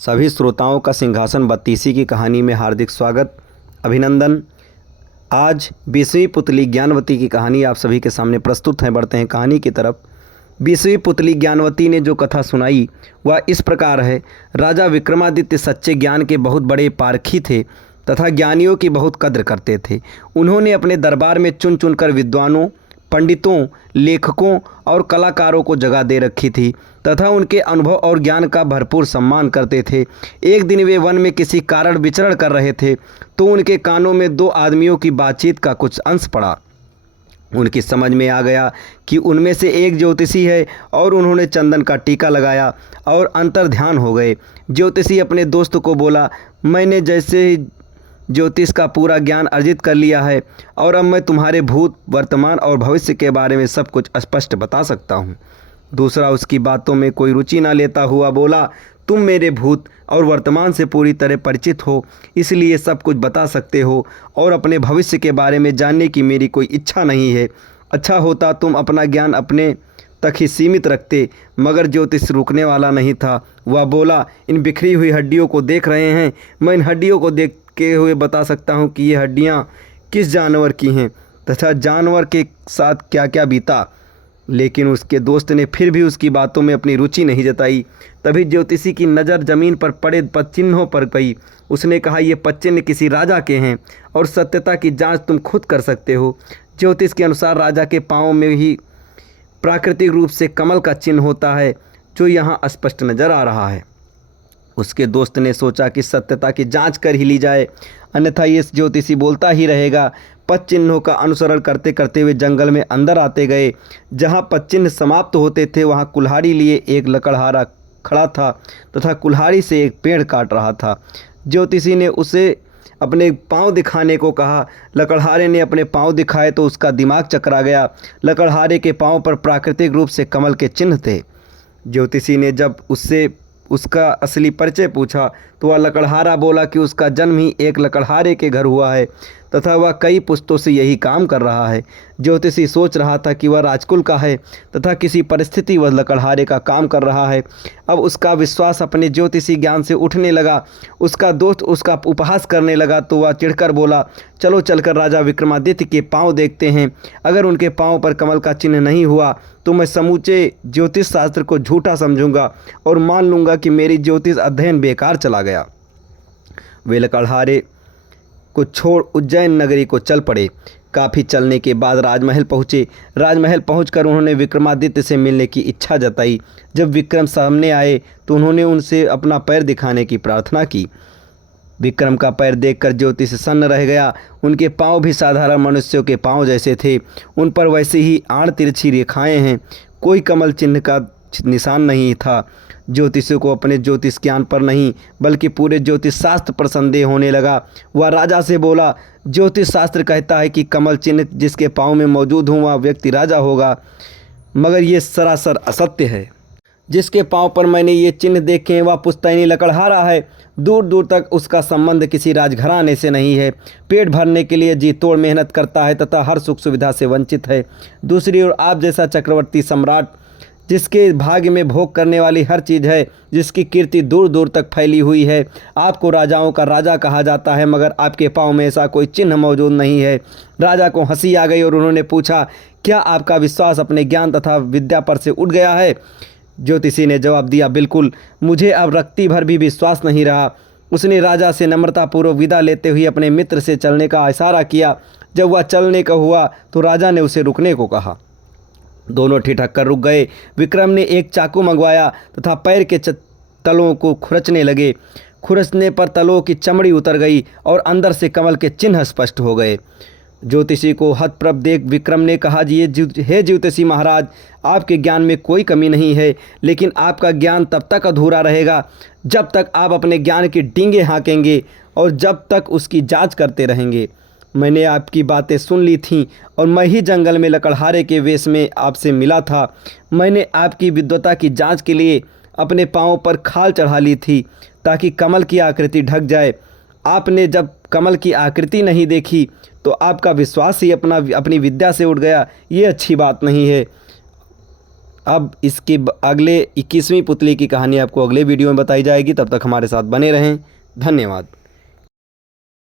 सभी श्रोताओं का सिंहासन बत्तीसी की कहानी में हार्दिक स्वागत, अभिनंदन। आज 20वीं पुतली ज्ञानवती की कहानी आप सभी के सामने प्रस्तुत है। बढ़ते हैं कहानी की तरफ। 20वीं पुतली ज्ञानवती ने जो कथा सुनाई वह इस प्रकार है। राजा विक्रमादित्य सच्चे ज्ञान के बहुत बड़े पारखी थे तथा ज्ञानियों की बहुत कद्र करते थे। उन्होंने अपने दरबार में चुन चुनकर विद्वानों, पंडितों, लेखकों और कलाकारों को जगह दे रखी थी तथा उनके अनुभव और ज्ञान का भरपूर सम्मान करते थे। एक दिन वे वन में किसी कारण विचरण कर रहे थे तो उनके कानों में दो आदमियों की बातचीत का कुछ अंश पड़ा। उनकी समझ में आ गया कि उनमें से एक ज्योतिषी है और उन्होंने चंदन का टीका लगाया और अंतर्ध्यान हो गए। ज्योतिषी अपने दोस्त को बोला, मैंने जैसे ही ज्योतिष का पूरा ज्ञान अर्जित कर लिया है और अब मैं तुम्हारे भूत, वर्तमान और भविष्य के बारे में सब कुछ स्पष्ट बता सकता हूँ। दूसरा उसकी बातों में कोई रुचि न लेता हुआ बोला, तुम मेरे भूत और वर्तमान से पूरी तरह परिचित हो, इसलिए सब कुछ बता सकते हो और अपने भविष्य के बारे में जानने की मेरी कोई इच्छा नहीं है। अच्छा होता तुम अपना ज्ञान अपने तक ही सीमित रखते। मगर ज्योतिष रुकने वाला नहीं था। वह बोला, इन बिखरी हुई हड्डियों को देख रहे हैं, मैं इन हड्डियों को देखते हुए बता सकता हूँ कि ये हड्डियाँ किस जानवर की हैं तथा जानवर के साथ क्या क्या बीता। लेकिन उसके दोस्त ने फिर भी उसकी बातों में अपनी रुचि नहीं जताई। तभी ज्योतिषी की नज़र ज़मीन पर पड़े पदचिन्हों पर गई। उसने कहा, ये पदचिन्ह किसी राजा के हैं और सत्यता की जांच तुम खुद कर सकते हो। ज्योतिष के अनुसार राजा के पाँव में ही प्राकृतिक रूप से कमल का चिन्ह होता है जो यहाँ स्पष्ट नजर आ रहा है। उसके दोस्त ने सोचा कि सत्यता की जांच कर ही ली जाए, अन्यथा ये ज्योतिषी बोलता ही रहेगा। पद चिन्हों का अनुसरण करते करते वे जंगल में अंदर आते गए। जहाँ पद चिन्ह समाप्त होते थे वहाँ कुल्हाड़ी लिए एक लकड़हारा खड़ा था तथा कुल्हाड़ी से एक पेड़ काट रहा था। ज्योतिषी ने उसे अपने पाँव दिखाने को कहा। लकड़हारे ने अपने पाँव दिखाए तो उसका दिमाग चकरा गया। लकड़हारे के पाँव पर प्राकृतिक रूप से कमल के चिन्ह थे। ज्योतिषी ने जब उससे उसका असली परिचय पूछा तो वह लकड़हारा बोला कि उसका जन्म ही एक लकड़हारे के घर हुआ है तथा वह कई पुश्तों से यही काम कर रहा है। ज्योतिषी सोच रहा था कि वह राजकुल का है तथा किसी परिस्थिति वह लकड़हारे का काम कर रहा है। अब उसका विश्वास अपने ज्योतिषी ज्ञान से उठने लगा। उसका दोस्त उसका उपहास करने लगा तो वह चिढ़कर बोला, चलो चलकर राजा विक्रमादित्य के पाँव देखते हैं। अगर उनके पाँव पर कमल का चिन्ह नहीं हुआ तो मैं समूचे ज्योतिष शास्त्र को झूठा समझूंगा और मान लूँगा कि मेरी ज्योतिष अध्ययन बेकार चला गया। वे लकड़हारे को छोड़ उज्जैन नगरी को चल पड़े। काफ़ी चलने के बाद राजमहल पहुँचे। राजमहल पहुंचकर उन्होंने विक्रमादित्य से मिलने की इच्छा जताई। जब विक्रम सामने आए तो उन्होंने उनसे अपना पैर दिखाने की प्रार्थना की। विक्रम का पैर देखकर ज्योतिष सन्न रह गया। उनके पाँव भी साधारण मनुष्यों के पाँव जैसे थे। उन पर वैसे ही आड़ तिरछी रेखाएँ हैं। कोई कमल चिन्ह का निशान नहीं था। ज्योतिषी को अपने ज्योतिष ज्ञान पर नहीं बल्कि पूरे ज्योतिष शास्त्र पर संदेह होने लगा। वह राजा से बोला, ज्योतिष शास्त्र कहता है कि कमल चिन्ह जिसके पाँव में मौजूद हो वह व्यक्ति राजा होगा, मगर ये सरासर असत्य है। जिसके पाँव पर मैंने ये चिन्ह देखे हैं वह पुश्तैनी लकड़हारा है। दूर दूर तक उसका संबंध किसी राजघराने से नहीं है। पेट भरने के लिए जी तोड़ मेहनत करता है तथा हर सुख सुविधा से वंचित है। दूसरी ओर आप जैसा चक्रवर्ती सम्राट जिसके भाग्य में भोग करने वाली हर चीज़ है, जिसकी कीर्ति दूर दूर तक फैली हुई है। आपको राजाओं का राजा कहा जाता है मगर आपके पाँव में ऐसा कोई चिन्ह मौजूद नहीं है। राजा को हंसी आ गई और उन्होंने पूछा, क्या आपका विश्वास अपने ज्ञान तथा विद्या पर से उठ गया है? ज्योतिषी ने जवाब दिया, बिल्कुल, मुझे अब रत्ती भर भी विश्वास नहीं रहा। उसने राजा से नम्रतापूर्वक विदा लेते हुए अपने मित्र से चलने का इशारा किया। जब वह चलने का हुआ तो राजा ने उसे रुकने को कहा। दोनों ठिठक कर रुक गए। विक्रम ने एक चाकू मंगवाया तथा पैर के तलों को खुरचने लगे। खुरचने पर तलों की चमड़ी उतर गई और अंदर से कमल के चिन्ह स्पष्ट हो गए। ज्योतिषी को हतप्रभ देख विक्रम ने कहा, हे ज्योतिषी महाराज, आपके ज्ञान में कोई कमी नहीं है, लेकिन आपका ज्ञान तब तक अधूरा रहेगा जब तक आप अपने ज्ञान की डींगे हाँकेंगे और जब तक उसकी जांच करते रहेंगे। मैंने आपकी बातें सुन ली थीं और मैं ही जंगल में लकड़हारे के वेश में आपसे मिला था। मैंने आपकी विद्वता की जांच के लिए अपने पाँव पर खाल चढ़ा ली थी ताकि कमल की आकृति ढक जाए। आपने जब कमल की आकृति नहीं देखी तो आपका विश्वास ही अपनी विद्या से उठ गया। ये अच्छी बात नहीं है। अब इसके अगले 21वीं पुतली की कहानी आपको अगले वीडियो में बताई जाएगी। तब तक हमारे साथ बने रहें। धन्यवाद।